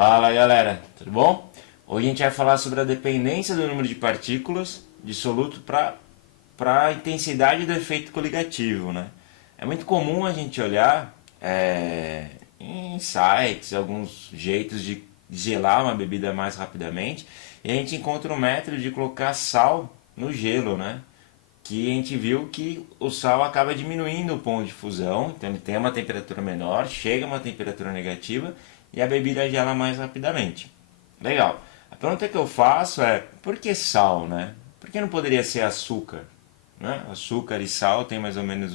Fala galera, tudo bom? Hoje a gente vai falar sobre a dependência do número de partículas de soluto para a intensidade do efeito coligativo, né? É muito comum a gente olhar em sites alguns jeitos de gelar uma bebida mais rapidamente e a gente encontra um método de colocar sal no gelo, né? Que a gente viu que o sal acaba diminuindo o ponto de fusão, então ele tem uma temperatura menor, chega a uma temperatura negativa e a bebida gela mais rapidamente. Legal. A pergunta que eu faço é, por que sal, né? Por que não poderia ser açúcar? Né? Açúcar e sal têm mais ou menos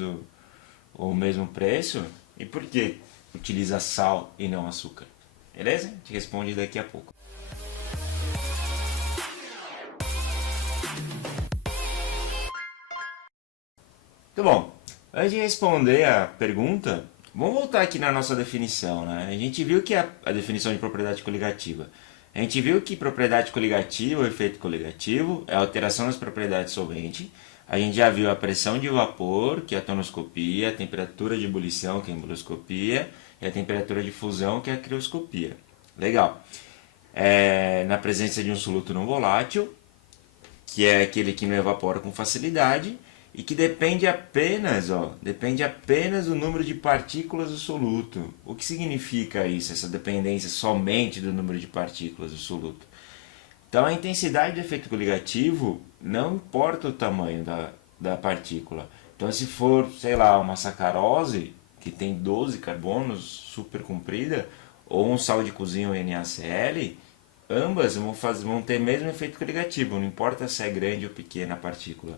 o mesmo preço, e por que utiliza sal e não açúcar? Beleza? Te responde daqui a pouco. Muito bom. Antes de responder a pergunta, vamos voltar aqui na nossa definição, né? A gente viu que a definição de propriedade coligativa. A gente viu que propriedade coligativa, ou efeito coligativo, é a alteração das propriedades solvente. A gente já viu a pressão de vapor, que é a tonoscopia, a temperatura de ebulição, que é a emboloscopia, e a temperatura de fusão, que é a crioscopia. Legal. Na presença de um soluto não volátil, que é aquele que não evapora com facilidade, e que depende apenas do número de partículas do soluto. O que significa isso, essa dependência somente do número de partículas do soluto? Então a intensidade do efeito coligativo não importa o tamanho da partícula. Então se for, sei lá, uma sacarose, que tem 12 carbonos, super comprida, ou um sal de cozinha, um NaCl, ambas vão ter o mesmo efeito coligativo, não importa se é grande ou pequena a partícula.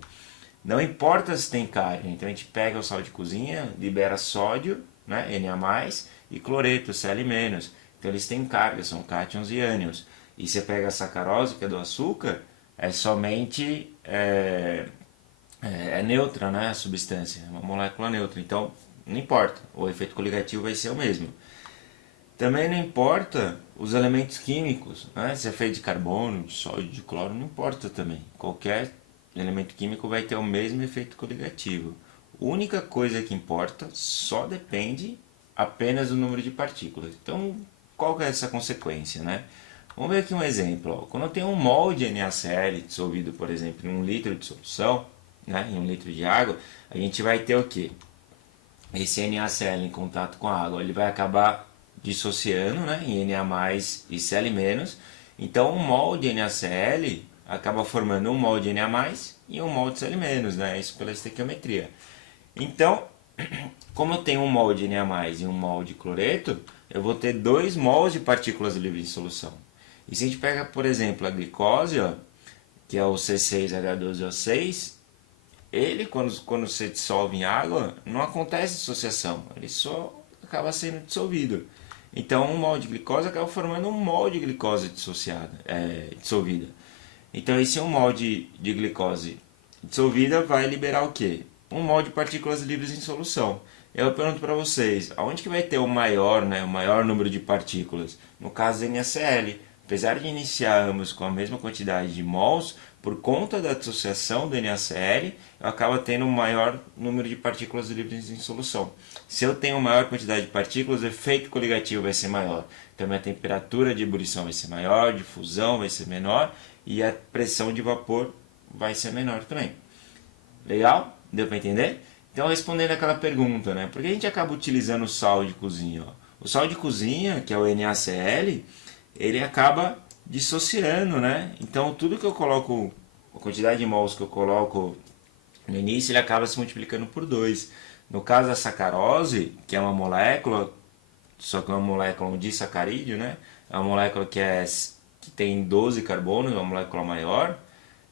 Não importa se tem carga, então a gente pega o sal de cozinha, libera sódio, né, Na+, e cloreto, Cl-. Então eles têm carga, são cátions e ânions. E você pega a sacarose, que é do açúcar, é somente neutra, né, a substância, é uma molécula neutra. Então não importa, o efeito coligativo vai ser o mesmo. Também não importa os elementos químicos, né, se é feito de carbono, de sódio, de cloro, não importa também. Qualquer elemento químico vai ter o mesmo efeito coligativo. A única coisa que importa só depende apenas do número de partículas. Então, qual que é essa consequência, né? Vamos ver aqui um exemplo. Ó. Quando eu tenho um mol de NaCl dissolvido, por exemplo, em 1 litro de solução, né, em 1 litro de água, a gente vai ter o quê? Esse NaCl em contato com a água, ele vai acabar dissociando, né, em Na+, e Cl-. Então, um mol de NaCl acaba formando um mol de Na+, e um mol de Cl-, né? Isso pela estequiometria. Então, como eu tenho um mol de Na+, e um mol de cloreto, eu vou ter 2 mols de partículas livres em solução. E se a gente pega, por exemplo, a glicose, ó, que é o C6H12O6, ele, quando você dissolve em água, não acontece dissociação, ele só acaba sendo dissolvido. Então, um mol de glicose acaba formando um mol de glicose dissolvida. Então esse 1 mol de glicose dissolvida vai liberar o quê? 1 mol de partículas livres em solução. Eu pergunto para vocês, aonde que vai ter o maior número de partículas? No caso do NaCl. Apesar de iniciarmos com a mesma quantidade de mols, por conta da dissociação do NaCl, eu acabo tendo um maior número de partículas livres em solução. Se eu tenho maior quantidade de partículas, o efeito coligativo vai ser maior. Então a temperatura de ebulição vai ser maior, de fusão vai ser menor, e a pressão de vapor vai ser menor também. Legal? Deu para entender? Então, respondendo aquela pergunta, né? Por que a gente acaba utilizando o sal de cozinha? Ó? O sal de cozinha, que é o NaCl, ele acaba dissociando, né? Então, tudo que eu coloco, a quantidade de mols que eu coloco no início, ele acaba se multiplicando por 2. No caso da sacarose, que é uma molécula, só que é uma molécula, um disacarídeo, né? É uma molécula que tem 12 carbonos, uma molécula maior,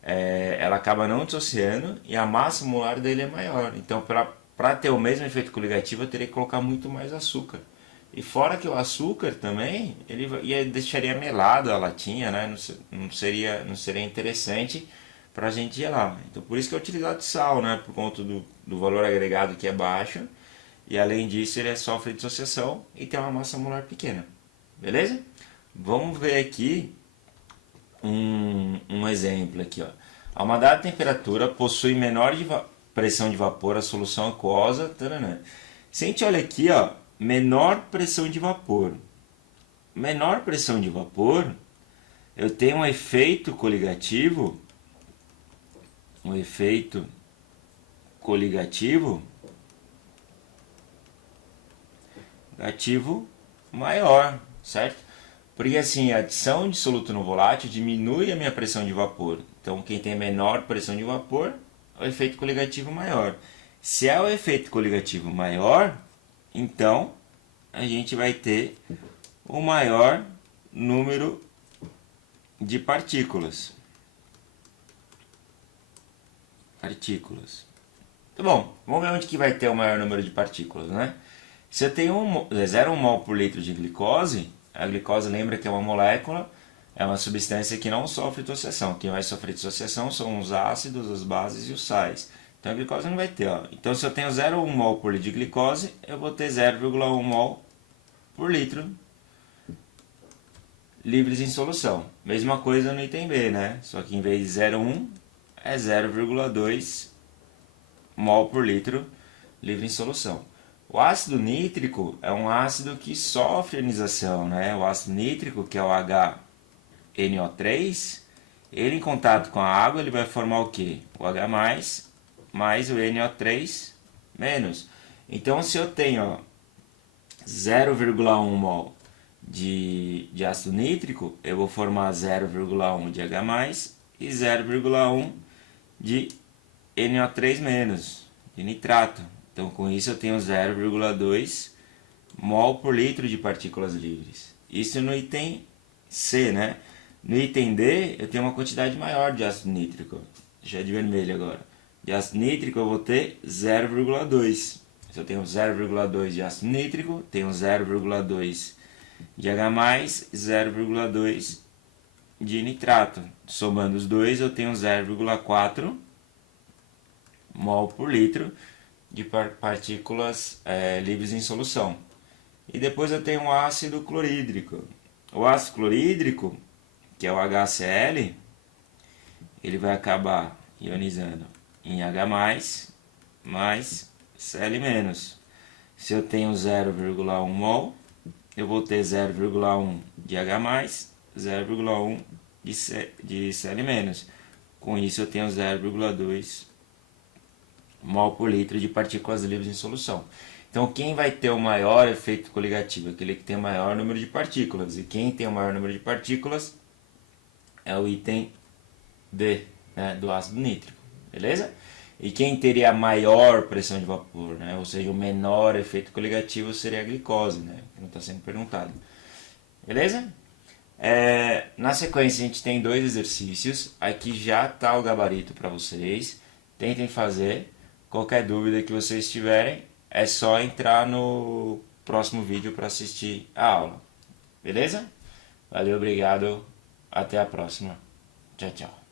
ela acaba não dissociando e a massa molar dele é maior. Então, para ter o mesmo efeito coligativo, eu teria que colocar muito mais açúcar. E fora que o açúcar também, ele deixaria melado a latinha, né? Não seria interessante para a gente gelar. Então, por isso que é utilizado sal, né? Por conta do valor agregado que é baixo. E além disso, ele sofre dissociação e tem uma massa molar pequena. Beleza? Vamos ver aqui um exemplo aqui, ó. A uma dada temperatura possui menor pressão de vapor a solução aquosa. Taranã. Se a gente olha aqui, ó, menor pressão de vapor. menor pressão de vapor, eu tenho um efeito coligativo, negativo maior, certo? Porque assim, a adição de soluto no volátil diminui a minha pressão de vapor. Então, quem tem menor pressão de vapor, é o efeito coligativo maior. Se é o efeito coligativo maior, então a gente vai ter o maior número de partículas. Tá bom, vamos ver onde que vai ter o maior número de partículas, né? Se eu tenho 0,1 mol por litro de glicose, a glicose lembra que é uma molécula, é uma substância que não sofre dissociação. Quem vai sofrer dissociação são os ácidos, as bases e os sais. Então a glicose não vai ter. Ó. Então se eu tenho 0,1 mol por litro de glicose, eu vou ter 0,1 mol por litro livres em solução. Mesma coisa no item B, né? Só que em vez de 0,1 é 0,2 mol por litro livre em solução. O ácido nítrico é um ácido que sofre ionização, né? O ácido nítrico, que é o HNO3, ele em contato com a água, ele vai formar o quê? O H+, mais o NO3 menos. Então, se eu tenho 0,1 mol de ácido nítrico, eu vou formar 0,1 de H+, e 0,1 de NO3 menos, de nitrato. Então, com isso, eu tenho 0,2 mol por litro de partículas livres. Isso no item C, né? No item D, eu tenho uma quantidade maior de ácido nítrico. Já é de vermelho agora. De ácido nítrico, eu vou ter 0,2. Se eu tenho 0,2 de ácido nítrico, tenho 0,2 de H+, e 0,2 de nitrato. Somando os dois, eu tenho 0,4 mol por litro de partículas livres em solução. E depois eu tenho o ácido clorídrico. O ácido clorídrico, que é o HCl, ele vai acabar ionizando em H+, mais Cl-. Se eu tenho 0,1 mol, eu vou ter 0,1 de H+, 0,1 de Cl-. Com isso eu tenho 0,2 mol por litro de partículas livres em solução. Então, quem vai ter o maior efeito coligativo? Aquele que tem o maior número de partículas. E quem tem o maior número de partículas é o item D, né, do ácido nítrico. Beleza? E quem teria a maior pressão de vapor, né, ou seja, o menor efeito coligativo seria a glicose, né, que não está sendo perguntado. Beleza? Na sequência, a gente tem 2 exercícios. Aqui já está o gabarito para vocês. Tentem fazer. Qualquer dúvida que vocês tiverem, é só entrar no próximo vídeo para assistir a aula. Beleza? Valeu, obrigado. Até a próxima. Tchau, tchau.